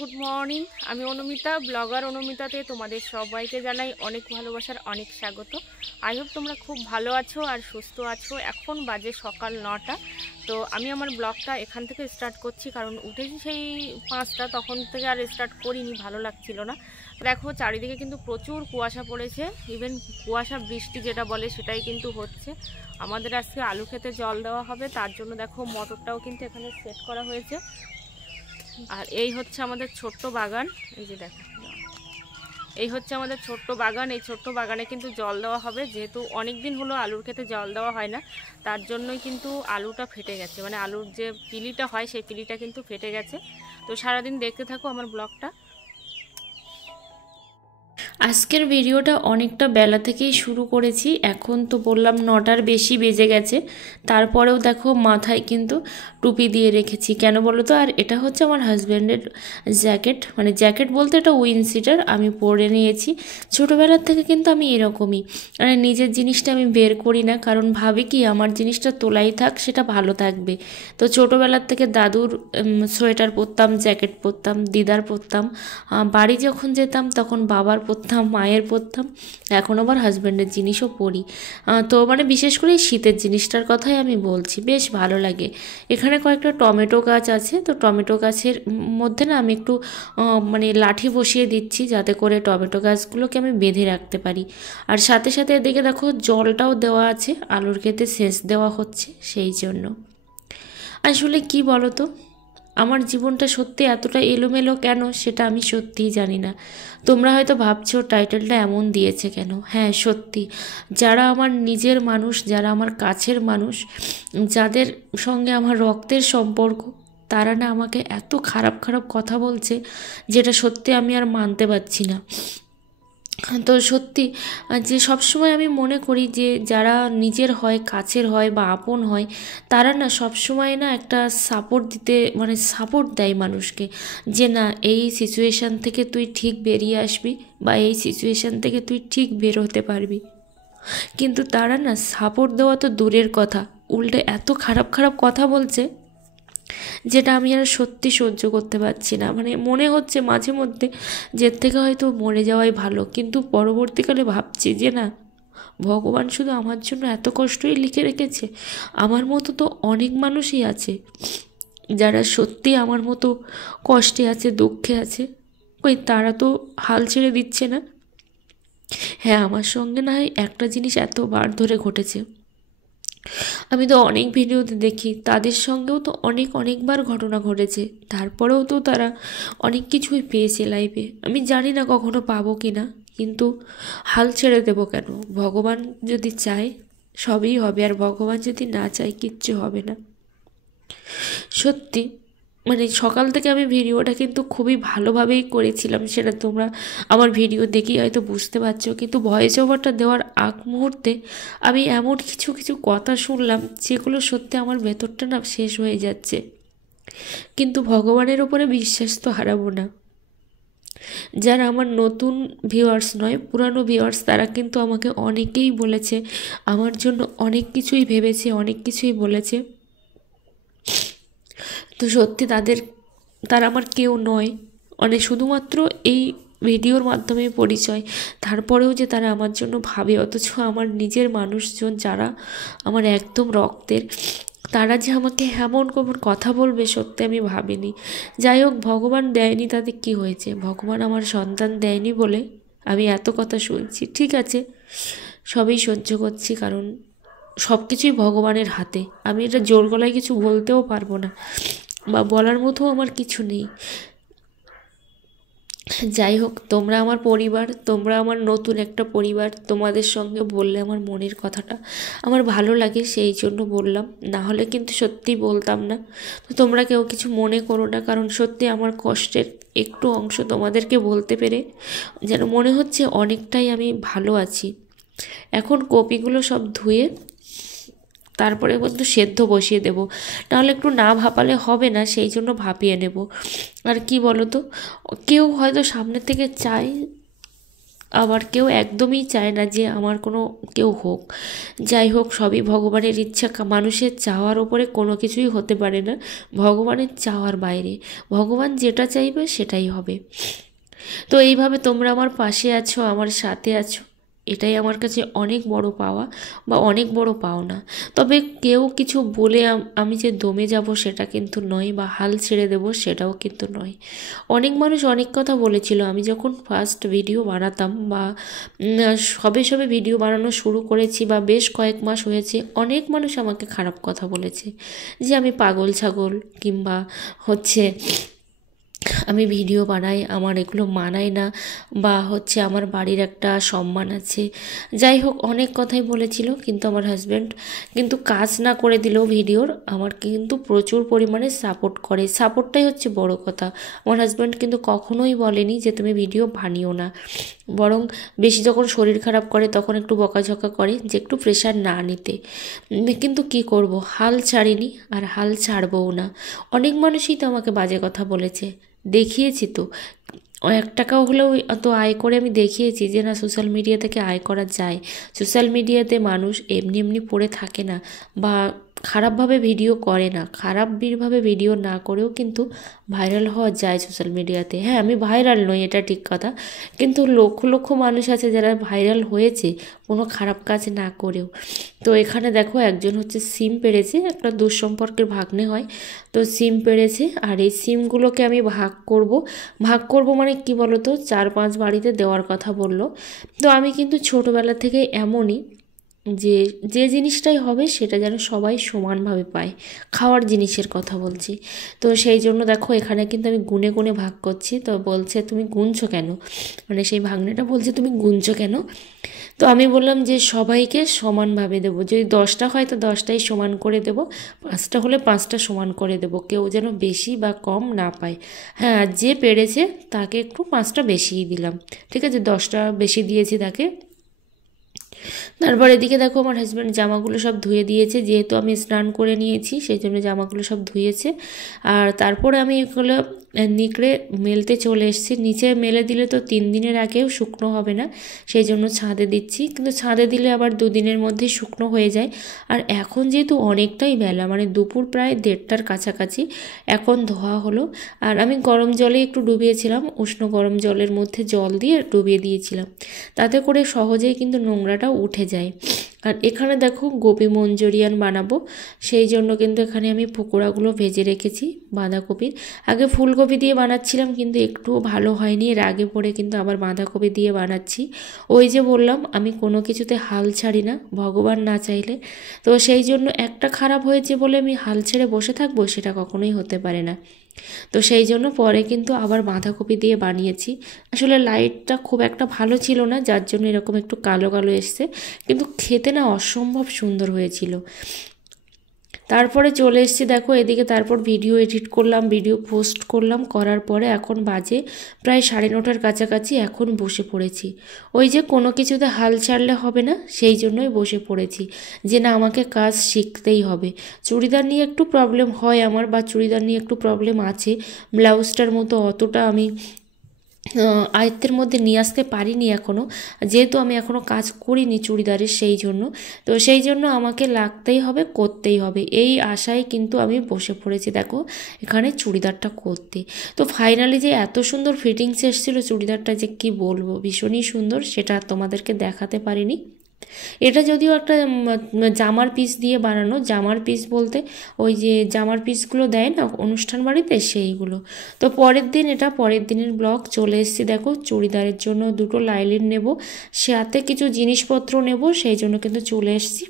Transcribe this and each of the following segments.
Good morning. আমি Anumita, blogger অনুমিতাতে তোমাদের সবাইকে জানাই অনেক ভালোবাসার অনেক স্বাগত। আই হোপ তোমরা খুব ভালো আছো আর সুস্থ আছো। এখন বাজে সকাল 9টা। তো আমি আমার ব্লগটা এখান থেকে স্টার্ট করছি, কারণ উঠেছি সেই 5টা, তখন থেকে আর স্টার্ট করিনি, ভালো লাগছিল না। দেখো চারিদিকে কিন্তু প্রচুর কুয়াশা পড়েছে, ইভেন কুয়াশা বৃষ্টি যেটা বলে সেটাই কিন্তু হচ্ছে। আমাদের আজকে আলু খেতে জল দেওয়া হবে, তার জন্য দেখো মোটরটাও কিন্তু এখানে সেট করা হয়েছে। আর এই হচ্ছে আমাদের ছোট্ট বাগান, এই যে দেখো, এই হচ্ছে আমাদের ছোট্ট বাগান। এই ছোট্ট বাগানে কিন্তু জল দেওয়া হবে, যেহেতু অনেক দিন হলো আলুর খেতে জল দেওয়া হয় না, তার জন্যই কিন্তু আলুটা ফেটে গেছে, মানে আলুর যে পিলিটা হয় সেই পিলিটা কিন্তু ফেটে গেছে। তো সারাদিন দেখতে থাকো আমার ব্লগটা। আজকের ভিডিওটা অনেকটা বেলা থেকেই শুরু করেছি। এখন তো বললাম 9টার বেশি বেজে গেছে, তারপরেও দেখো মাথায় কিন্তু টুপি দিয়ে রেখেছি। কেন বলো তো? আর এটা হচ্ছে আমার হাজব্যান্ডের জ্যাকেট, মানে জ্যাকেট বলতে এটা উইন্ডশিটার আমি পরে নিয়েছি। ছোটোবেলার থেকে কিন্তু আমি এরকমই, মানে নিজের জিনিসটা আমি বের করি না, কারণ ভাবি কি আমার জিনিসটা তোলাই থাক, সেটা ভালো থাকবে। তো ছোটোবেলার থেকে দাদুর সোয়েটার পরতাম, জ্যাকেট পরতাম, দিদার পরতাম, বাড়ি যখন যেতাম তখন বাবার পরতাম, মায়ের পরতাম, এখন আবার হাজব্যান্ডের জিনিসও পরি। তো মানে বিশেষ করে এই শীতের জিনিসটার কথাই আমি বলছি, বেশ ভালো লাগে। এখানে কয়েকটা টমেটো গাছ আছে, তো টমেটো গাছের মধ্যে না আমি একটু মানে লাঠি বসিয়ে দিচ্ছি, যাতে করে টমেটো গাছগুলোকে আমি বেঁধে রাখতে পারি। আর সাথে সাথে এদিকে দেখো জলটাও দেওয়া আছে, আলুর ক্ষেতে সেচ দেওয়া হচ্ছে সেই জন্য। আসলে কি বলো তো, আমার জীবনটা সত্যি এতটা এলোমেলো কেন সেটা আমি সত্যিই জানি না। তোমরা হয়তো ভাবছো টাইটেলটা এমন দিয়েছে কেন। হ্যাঁ সত্যি, যারা আমার নিজের মানুষ, যারা আমার কাছের মানুষ, যাদের সঙ্গে আমার রক্তের সম্পর্ক, তারা না আমাকে এত খারাপ খারাপ কথা বলছে, যেটা সত্যি আমি আর মানতে পারছি না। তো সত্যি যে সবসময় আমি মনে করি যে যারা নিজের হয়, কাছের হয় বা আপন হয়, তারা না সবসময় না একটা সাপোর্ট দিতে, মানে সাপোর্ট দেয় মানুষকে, যে না এই সিচুয়েশান থেকে তুই ঠিক বেরিয়ে আসবি, বা এই সিচুয়েশান থেকে তুই ঠিক বের হতে পারবি। কিন্তু তারা না সাপোর্ট দেওয়া তো দূরের কথা, উল্টে এত খারাপ খারাপ কথা বলছে, যেটা আমি আর সত্যি সহ্য করতে পারছি না। মানে মনে হচ্ছে মাঝে মধ্যে যে থেকে হয়তো মরে যাওয়াই ভালো, কিন্তু পরবর্তীকালে ভাবছি যে না, ভগবান শুধু আমার জন্য এত কষ্টই লিখে রেখেছে? আমার মতো তো অনেক মানুষই আছে যারা সত্যি আমার মতো কষ্টে আছে, দুঃখে আছে, কই তারা তো হাল ছেড়ে দিচ্ছে না। হ্যাঁ, আমার সঙ্গে না হয় একটা জিনিস এতবার ধরে ঘটেছে, আমি তো অনেক ভিডিওতে দেখি তাদের সঙ্গেও তো অনেকবার ঘটনা ঘটেছে, তারপরেও তো তারা অনেক কিছুই পেয়েছে লাইফে। আমি জানি না কখনো পাবো কি না, কিন্তু হাল ছেড়ে দেবো কেন? ভগবান যদি চায় সবই হবে, আর ভগবান যদি না চায় কিচ্ছু হবে না। সত্যি মানে সকাল থেকে আমি ভিডিওটা কিন্তু খুবই ভালোভাবেই করেছিলাম, সেটা তোমরা আমার ভিডিও দেখেই হয়তো বুঝতে পারছো। কিন্তু ভয়েস ওভারটা দেওয়ার আগ মুহূর্তে আমি এমন কিছু কিছু কথা শুনলাম, যেগুলো সত্যি আমার ভেতরটা না শেষ হয়ে যাচ্ছে। কিন্তু ভগবানের ওপরে বিশ্বাস তো হারাবো না। যারা আমার নতুন ভিউয়ার্স নয়, পুরানো ভিউয়ার্স, তারা কিন্তু আমাকে অনেকেই বলেছে, আমার জন্য অনেক কিছুই ভেবেছে, অনেক কিছুই বলেছে। তো সত্যি তারা আমার কেউ নয়, মানে শুধুমাত্র এই ভিডিওর মাধ্যমে পরিচয়। তারপরেও যে তারা আমার জন্য ভাবে, অথচ আমার নিজের মানুষজন যারা আমার একদম রক্তের, তারা যে আমাকে এমন কোমন কথা বলবে সত্যি আমি ভাবিনি। যাই হোক, ভগবান দেয়নি তাতে কি হয়েছে, ভগবান আমার সন্তান দেয়নি বলে আমি এত কথা শুনছি। ঠিক আছে, সবই সহ্য করছি, কারণ সব কিছুই ভগবানের হাতে। আমি এটা জোর গলায় কিছু বলতেও পারবো না, বা বলার মতো আমার কিছু নেই। যাই হোক, তোমরা আমার পরিবার, তোমরা আমার নতুন একটা পরিবার, তোমাদের সঙ্গে বললে আমার মনের কথাটা আমার ভালো লাগে, সেই জন্য বললাম, না হলে কিন্তু সত্যিই বলতাম না। তো তোমরা কেউ কিছু মনে করো না, কারণ সত্যি আমার কষ্টের একটু অংশ তোমাদেরকে বলতে পেরে যেন মনে হচ্ছে অনেকটাই আমি ভালো আছি। এখন কপিগুলো সব ধুয়ে তারপরে কিন্তু সেদ্ধ বসিয়ে দেব, নাহলে একটু না ভাপালে হবে না, সেই জন্য ভাপিয়ে নেব। আর কি বলো তো, কেউ হয়তো সামনে থেকে চায় আবার কেউ একদমই চায় না যে আমার কোনো কেউ হোক। যাই হোক, সবই ভগবানের ইচ্ছা। মানুষের চাওয়ার ওপরে কোনো কিছুই হতে পারে না, ভগবানের চাওয়ার বাইরে। ভগবান যেটা চাইবে সেটাই হবে। তো এইভাবে তোমরা আমার পাশে আছো, আমার সাথে আছো, এটাই আমার কাছে অনেক বড় পাওয়া বা অনেক বড় পাওনা। তবে কেউ কিছু বলে আমি যে দমে যাব সেটা কিন্তু নয়, বা হাল ছেড়ে দেব সেটাও কিন্তু নয়। অনেক মানুষ অনেক কথা বলেছিল আমি যখন ফার্স্ট ভিডিও বানাতাম, বা সবে সবে ভিডিও বানানো শুরু করেছি, বা বেশ কয়েক মাস হয়েছে। অনেক মানুষ আমাকে খারাপ কথা বলেছে যে আমি পাগল ছাগল, কিংবা হচ্ছে আমি ভিডিও বানাই, আমার এগুলো মানায় না, বা হচ্ছে আমার বাড়ির একটা সম্মান আছে। যাই হোক, অনেক কথাই বলেছিল, কিন্তু আমার হাজব্যান্ড কিন্তু কাজ না করে দিলেও ভিডিওর আমার কিন্তু প্রচুর পরিমাণে সাপোর্ট করে। সাপোর্টটাই হচ্ছে বড় কথা। আমার হাজব্যান্ড কিন্তু কখনোই বলেনি যে তুমি ভিডিও বানিও না, বরং বেশি যখন শরীর খারাপ করে তখন একটু বকাঝকা করে যে একটু প্রেশার না নিতে। কিন্তু কি করব, হাল ছাড়িনি আর হাল ছাড়বও না। অনেক মানুষই তো আমাকে বাজে কথা বলেছে, দেখিয়েছি তো 1 টাকাও হলেও তো আয় করে আমি দেখিয়েছি যে না, সোশ্যাল মিডিয়া থেকে আয় করা যায়। সোশ্যাল মিডিয়াতে মানুষ এমনি এমনি পড়ে থাকে না, বা খারাপভাবে ভিডিও করে না। খারাপভাবে ভিডিও না করেও কিন্তু ভাইরাল হওয়া যায় সোশ্যাল মিডিয়াতে। হ্যাঁ, আমি ভাইরাল নই, এটা ঠিক কথা, কিন্তু লক্ষ লক্ষ মানুষ আছে যারা ভাইরাল হয়েছে কোনো খারাপ কাজ না করেও। তো এখানে দেখো, একজন হচ্ছে সিম পেড়েছে, একটা দুঃসম্পর্কের ভাগ্নে হয়, তো সিম পেড়েছে। আর এই সিমগুলোকে আমি ভাগ করব মানে কি বলো তো, 4-5 বাড়িতে দেওয়ার কথা বললো। তো আমি কিন্তু ছোটোবেলা থেকে এমনই যে যে জিনিসটাই হবে সেটা যেন সবাই সমানভাবে পায়। খাওয়ার জিনিসের কথা বলছি। তো সেই জন্য দেখো, এখানে কিন্তু আমি গুনে গুনে ভাগ করছি। তো বলছে তুমি গুনছো কেন, মানে সেই ভাগ্নেটা বলছে তুমি গুনছো কেন। তো আমি বললাম যে সবাইকে সমানভাবে দেবো, যদি 10টা হয় তো 10টাই সমান করে দেবো, 5টা হলে 5টা সমান করে দেবো, কেউ যেন বেশি বা কম না পায়। হ্যাঁ, যে পেরেছে তাকে একটু 5টা বেশিই দিলাম, ঠিক আছে, 10টা বেশি দিয়েছি তাকে। তারপর এদিকে দেখো, আমার হাজব্যান্ড জামাগুলো সব ধুয়ে দিয়েছে, যেহেতু আমি স্নান করে নিয়েছি সেই জন্য জামাগুলো সব ধুয়েছে। আর তারপরে আমি এগুলো নিকড়ে মেলতে চলে এসেছি। নিচে মেলে দিলে তো 3 দিনের আগেও শুকনো হবে না, সেই জন্য ছাদে দিচ্ছি। কিন্তু ছাদে দিলে আবার 2 দিনের মধ্যেই শুকনো হয়ে যায়। আর এখন যেহেতু অনেকটাই বেলা, মানে দুপুর প্রায় 1:30টার কাছাকাছি, এখন ধোয়া হলো। আর আমি গরম জলে একটু ডুবিয়েছিলাম, উষ্ণ গরম জলের মধ্যে জল দিয়ে ডুবিয়ে দিয়েছিলাম, তাতে করে সহজেই কিন্তু নোংরাটা উঠে যায়। আর এখানে দেখো, গোবি মঞ্চুরিয়ান বানাবো, সেই জন্য কিন্তু এখানে আমি পকোড়াগুলো ভেজে রেখেছি বাঁধাকপির। আগে ফুলকপি দিয়ে বানাচ্ছিলাম, কিন্তু একটুও ভালো হয়নি, রাগে পড়ে কিন্তু আবার বাঁধাকপি দিয়ে বানাচ্ছি। ওই যে বললাম, আমি কোনো কিছুতে হাল ছাড়ি না, ভগবান না চাইলে। তো সেই জন্য একটা খারাপ হয়েছে বলে আমি হাল ছেড়ে বসে থাকবো, সেটা কখনোই হতে পারে না। তো সেই জন্য পরে কিন্তু আবার বাঁধাকপি দিয়ে বানিয়েছি। আসলে লাইটটা খুব একটা ভালো ছিল না, যার জন্য এরকম একটু কালো কালো এসছে, কিন্তু খেতে না অসম্ভব সুন্দর হয়েছিল। তারপরে চলে এসেছি দেখো এদিকে, তারপর ভিডিও এডিট করলাম, ভিডিও পোস্ট করলাম, করার পরে এখন বাজে প্রায় 9:30টার কাছাকাছি। এখন বসে পড়েছি, ওই যে কোনো কিছুতে হাল ছাড়লে হবে না, সেই জন্যই বসে পড়েছি যে না, আমাকে কাজ শিখতেই হবে। চুড়িদার নিয়ে একটু প্রবলেম হয় আমার, বা চুড়িদার নিয়ে একটু প্রবলেম আছে, ব্লাউজটার মতো অতটা আমি আয়ত্তের মধ্যে নিয়ে আসতে পারিনি এখনও, যেহেতু আমি এখনও কাজ করিনি চুড়িদারের, সেই জন্য। তো সেই জন্য আমাকে লাগতেই হবে, করতেই হবে, এই আশায় কিন্তু আমি বসে পড়েছি দেখো এখানে চুড়িদারটা করতে। তো ফাইনালি যে এত সুন্দর ফিটিংস এসেছিলো চুড়িদারটা, যে কি বলবো, ভীষণই সুন্দর, সেটা তোমাদেরকে দেখাতে পারিনি। এটা যদিও একটা জামার পিস দিয়ে বানানো, জামার পিস বলতে ওই যে জামার পিসগুলো দেয় না অনুষ্ঠান বাড়িতে, সেইগুলো। তো পরের দিনের ব্লগ চলে এসেছি দেখো, চুড়িদারের জন্য 2টো লাইলিন নেব, সাথে কিছু জিনিসপত্র নেব, সেই জন্য কিন্তু চলে এসেছি।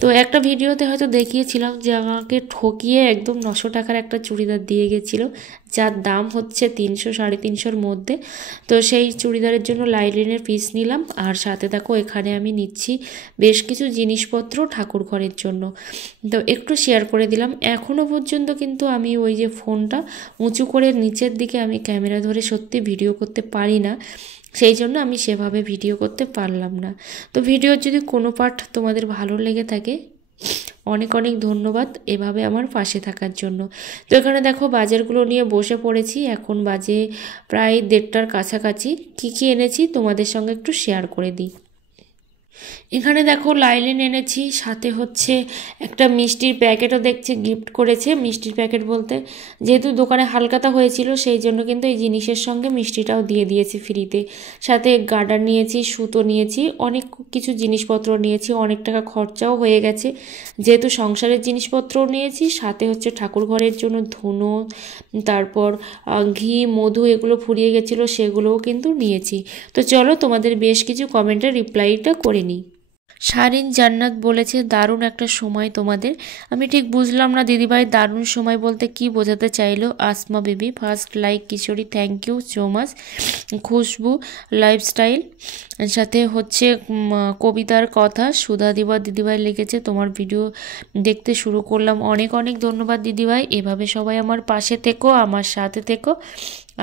তো একটা ভিডিওতে হয়তো দেখিয়েছিলাম যে আমাকে ঠকিয়ে একদম 900 টাকার একটা চুড়িদার দিয়ে গেছিলো, যার দাম হচ্ছে 300-350-র মধ্যে। তো সেই চুড়িদারের জন্য লাইলিনের পিস নিলাম, আর সাথে দেখো এখানে আমি নিচ্ছি বেশ কিছু জিনিসপত্র ঠাকুর ঘরের জন্য। তো একটু শেয়ার করে দিলাম। এখনও পর্যন্ত কিন্তু আমি ওই যে ফোনটা উঁচু করে নিচের দিকে আমি ক্যামেরা ধরে সত্যি ভিডিও করতে পারি না, সেই জন্য আমি সেভাবে ভিডিও করতে পারলাম না। তো ভিডিওর যদি কোনো পার্ট তোমাদের ভালো লেগে থাকে অনেক অনেক ধন্যবাদ এভাবে আমার পাশে থাকার জন্য। তো এখানে দেখো বাজারগুলো নিয়ে বসে পড়েছি, এখন বাজে প্রায় 1:30টার কাছাকাছি। কী কী এনেছি তোমাদের সঙ্গে একটু শেয়ার করে দিই। এখানে দেখো লাইলিন এনেছি, সাথে হচ্ছে একটা মিষ্টির প্যাকেটও দেখছি গিফট করেছে। মিষ্টির প্যাকেট বলতে যেহেতু দোকানে হালখাতা হয়েছিল সেই জন্য কিন্তু এই জিনিসের সঙ্গে মিষ্টিটাও দিয়ে দিয়েছি ফ্রিতে। সাথে গার্ডার নিয়েছি, সুতো নিয়েছি, অনেক কিছু জিনিসপত্র নিয়েছি, অনেক টাকা খরচাও হয়ে গেছে যেহেতু সংসারের জিনিসপত্রও নিয়েছি, সাথে হচ্ছে ঠাকুর ঘরের জন্য ধুনো, তারপর ঘি, মধু এগুলো ফুরিয়ে গেছিলো সেগুলোও কিন্তু নিয়েছি। তো চলো তোমাদের বেশ কিছু কমেন্টের রিপ্লাইটা করে নিই। শারিন জান্নাত বলেছে দারুণ একটা সময় তোমাদের। আমি ঠিক বুঝলাম না দিদিভাই দারুণ সময় বলতে কি বোঝাতে চাইলো। Asma baby first like Kishori, thank you so much. Khushbu lifestyle, সাথে হচ্ছে কবিতার কথা সুধা দিদিভাই লিখেছে তোমার ভিডিও দেখতে শুরু করলাম। অনেক অনেক ধন্যবাদ দিদিভাই, এভাবে সবাই আমার পাশে থেকো, আমার সাথে থেকো।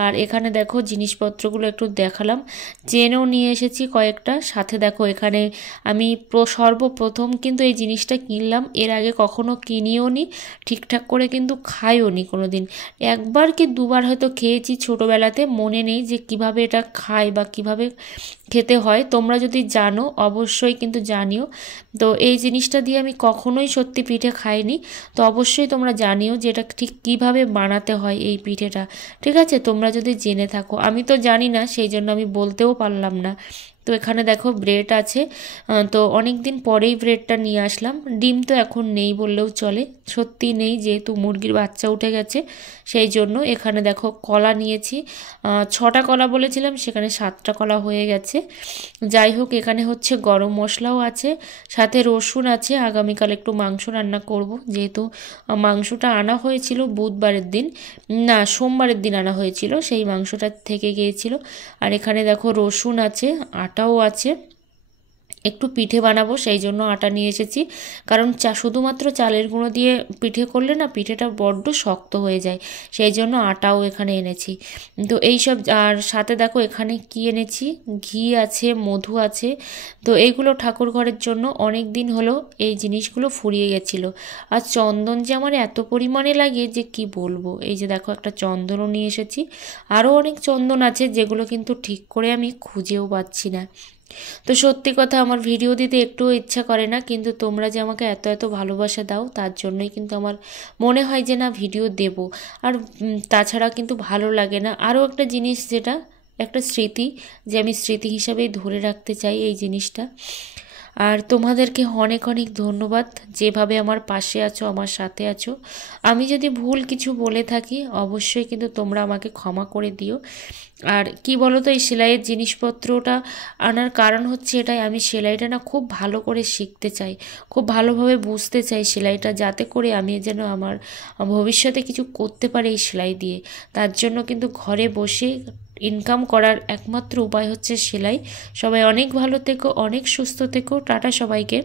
আর এখানে দেখো জিনিসপত্রগুলো একটু দেখালাম, চেনও নিয়ে এসেছি কয়েকটা। সাথে দেখো এখানে আমি সর্বপ্রথম কিন্তু এই জিনিসটা কিনলাম, এর আগে কখনো কিনিও নি, ঠিকঠাক করে কিন্তু খাইও নি কোনো দিন। একবার কি দুবার হয়তো খেয়েছি ছোটোবেলাতে, মনে নেই যে কিভাবে এটা খায় বা কিভাবে খেতে হয়। তোমরা যদি জানো অবশ্যই কিন্তু জানিও। তো এই জিনিসটা দিয়ে আমি কখনোই সত্যি পিঠে খাইনি, তো অবশ্যই তোমরা জানিও যে এটা ঠিক কিভাবে বানাতে হয় এই পিঠেটা, ঠিক আছে? তোমরা যদি জেনে থাকো, আমি তো জানি না সেই জন্য আমি বলতেও পারলাম না। তো এখানে দেখো ব্রেড আছে, তো অনেক দিন পরেই ব্রেডটা নিয়ে আসলাম। ডিম তো এখন নেই বললেও চলে, সত্যি নেই যেহেতু মুরগির বাচ্চা উঠে গেছে সেই জন্য। এখানে দেখো কলা নিয়েছি, 6টা কলা বলেছিলাম সেখানে 7টা কলা হয়ে গেছে। যাই হোক এখানে হচ্ছে গরম মশলাও আছে, সাথে রসুন আছে, আগামীকাল একটু মাংস রান্না করব যেহেতু মাংসটা আনা হয়েছিল বুধবারের দিন, না সোমবারের দিন আনা হয়েছিল, সেই মাংসটা থেকে গিয়েছিল। আর এখানে দেখো রসুন আছে, আটাও আছে, একটু পিঠে বানাবো সেই জন্য আটা নিয়ে এসেছি। কারণ শুধুমাত্র চালের গুঁড়ো দিয়ে পিঠে করলে না পিঠেটা বড্ড শক্ত হয়ে যায়, সেই জন্য আটাও এখানে এনেছি। তো এইসব, আর সাথে দেখো এখানে কি এনেছি, ঘি আছে, মধু আছে। তো এইগুলো ঠাকুর ঘরের জন্য অনেক দিন হলো এই জিনিসগুলো ফুরিয়ে গেছিলো। আর চন্দন যে আমার এত পরিমাণে লাগে যে কি বলবো। এই যে দেখো একটা চন্দনও নিয়ে এসেছি, আরও অনেক চন্দন আছে যেগুলো কিন্তু ঠিক করে আমি খুঁজেও পাচ্ছি না। তো সত্যি কথা আমার ভিডিও দিতে একটুও ইচ্ছা করে না, কিন্তু তোমরা যে আমাকে এত এত ভালোবাসা দাও তার জন্যই কিন্তু আমার মনে হয় যে না ভিডিও দেব। আর তাছাড়া কিন্তু ভালো লাগে না। আরও একটা জিনিস যেটা একটা স্মৃতি, যে আমি স্মৃতি হিসাবেই ধরে রাখতে চাই এই জিনিসটা। আর তোমাদেরকে অনেক অনেক ধন্যবাদ যেভাবে আমার পাশে আছো, আমার সাথে আছো। আমি যদি ভুল কিছু বলে থাকি অবশ্যই কিন্তু তোমরা আমাকে ক্ষমা করে দিও। আর কি বলো তো, এই সেলাইয়ের জিনিসপত্রটা আনার কারণ হচ্ছে এটাই, আমি সেলাইটা না খুব ভালো করে শিখতে চাই, খুব ভালোভাবে বুঝতে চাই সেলাইটা, যাতে করে আমি যেন আমার ভবিষ্যতে কিছু করতে পারি এই সেলাই দিয়ে। তার জন্য কিন্তু ঘরে বসে ইনকাম করার একমাত্র উপায় হচ্ছে সেলাই। সবাই অনেক ভালো থেকো, অনেক সুস্থ থেকো, টাটা সবাইকে।